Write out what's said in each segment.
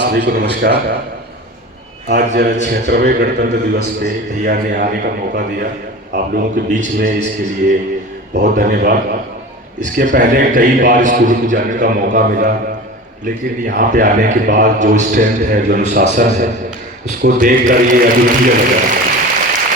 सभी को नमस्कार। आज 76वें गणतंत्र दिवस पे भैया ने आने का मौका दिया आप लोगों के बीच में, इसके लिए बहुत धन्यवाद। इसके पहले कई बार स्कूल में जाने का मौका मिला, लेकिन यहाँ पे आने के बाद जो स्ट्रेंथ है, जो अनुशासन है, उसको देखकर ये अद्वितीय लगा।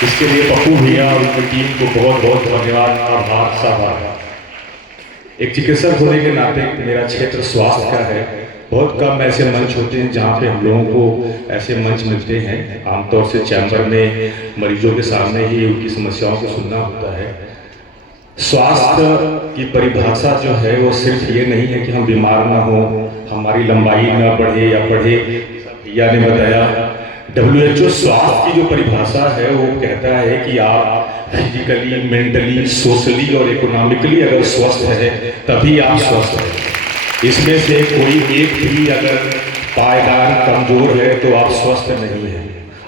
इसके लिए पप्पू भैया और उनकी टीम को बहुत बहुत धन्यवाद, आभार, साहब। एक चिकित्सक होने के नाते मेरा क्षेत्र स्वास्थ्य का है। बहुत कम ऐसे मंच होते हैं जहाँ पे हम लोगों को ऐसे मंच मिलते हैं। आमतौर से चैम्बर में मरीजों के सामने ही उनकी समस्याओं को सुनना होता है। स्वास्थ्य की परिभाषा जो है वो सिर्फ ये नहीं है कि हम बीमार ना हो, हमारी लंबाई ना बढ़े या बढ़े। भैया ने बताया WHO स्वास्थ्य की जो परिभाषा है वो कहता है कि आप फिजिकली, मेंटली, सोशली और इकोनॉमिकली अगर स्वस्थ है तभी आप स्वस्थ हैं। इसमें से कोई एक भी अगर पायदान कमजोर है तो आप स्वस्थ नहीं हैं।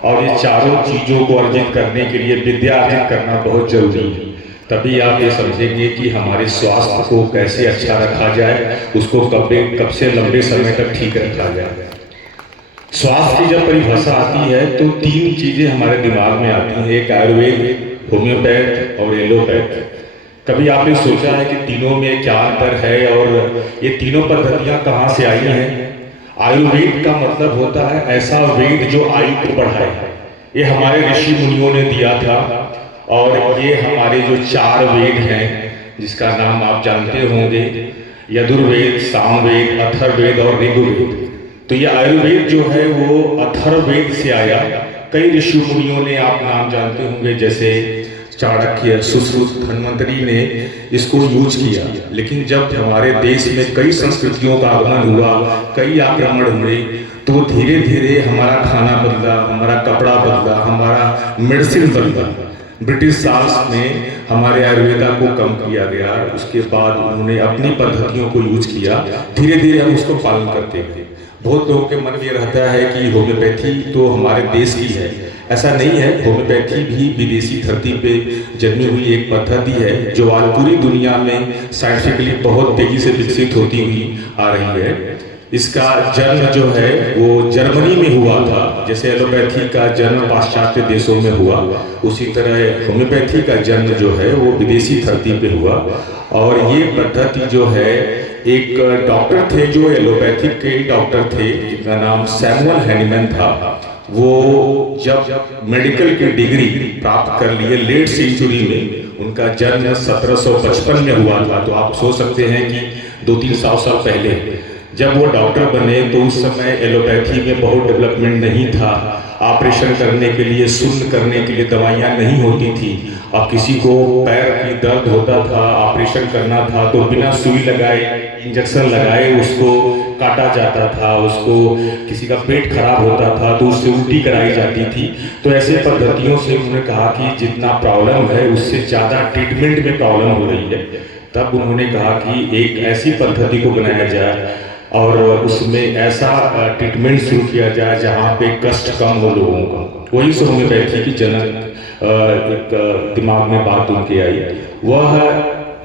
और ये चारों चीज़ों को अर्जित करने के लिए विद्या अर्जित करना बहुत जरूरी है। तभी आप ये समझेंगे कि हमारे स्वास्थ्य को कैसे अच्छा रखा जाए, उसको कब से लंबे समय तक ठीक रखा जाए। स्वास्थ्य की जब परिभाषा आती है तो तीन चीज़ें हमारे दिमाग में आती हैं, एक आयुर्वेद, होम्योपैथ और एलोपैथ। कभी आपने सोचा है कि तीनों में क्या अंतर है और ये तीनों पद्धतियां कहाँ से आई हैं? आयुर्वेद का मतलब होता है ऐसा वेद जो आयु को बढ़ाए। ये हमारे ऋषि मुनियों ने दिया था और ये हमारे जो 4 वेद हैं जिसका नाम आप जानते होंगे, यजुर्वेद, सामवेद, अथर्ववेद और ऋग्वेद। तो ये आयुर्वेद जो है वो अथर्ववेद से आया। कई ऋषि मुनियों ने आप नाम जानते होंगे, जैसे चाणक्य, सुश्रुत, धन्वंतरी ने इसको यूज किया। लेकिन जब हमारे देश में कई संस्कृतियों का आगमन हुआ, कई आक्रमण हुए, तो धीरे धीरे हमारा खाना बदला, हमारा कपड़ा बदला, हमारा मेडिसिन बदला। ब्रिटिश शासन में हमारे आयुर्वेदा को कम किया गया। उसके बाद उन्होंने अपनी पद्धतियों को यूज किया। धीरे धीरे हम उसको पालन करते गए। बहुत लोगों के मन में रहता है कि होम्योपैथी तो हमारे देश की है। ऐसा नहीं है। होम्योपैथी भी विदेशी धरती पे जन्मी हुई एक पद्धति है जो आज पूरी दुनिया में साइंटिफिकली बहुत तेजी से विकसित होती हुई आ रही है। इसका जन्म जो है वो जर्मनी में हुआ था। जैसे एलोपैथी का जन्म पाश्चात्य देशों में हुआ, उसी तरह होम्योपैथी का जन्म जो है वो विदेशी धरती पे हुआ। और ये पद्धति जो है, एक डॉक्टर थे जो एलोपैथिक के डॉक्टर थे जिनका नाम सैमुअल हैनीमैन था। वो जब मेडिकल की डिग्री प्राप्त कर लिए लेट सेंचुरी में, उनका जन्म 1755 में हुआ था। तो आप सोच सकते हैं कि 200-300 साल पहले जब वो डॉक्टर बने तो उस समय एलोपैथी में बहुत डेवलपमेंट नहीं था। ऑपरेशन करने के लिए, शून्य करने के लिए दवाइयाँ नहीं होती थी। अब किसी को पैर की दर्द होता था, ऑपरेशन करना था, तो बिना सुई लगाए, इंजेक्शन लगाए उसको काटा जाता था। उसको किसी का पेट खराब होता था तो उससे उल्टी कराई जाती थी। तो ऐसे पद्धतियों से उन्होंने कहा कि जितना प्रॉब्लम है उससे ज़्यादा ट्रीटमेंट में प्रॉब्लम हो रही है। तब उन्होंने कहा कि एक ऐसी पद्धति को बनाया जाए और उसमें ऐसा ट्रीटमेंट शुरू किया जाए जहाँ पे कष्ट कम हो लोगों का। वही से होम्योपैथी की जनक एक दिमाग में बात उनकी आई। वह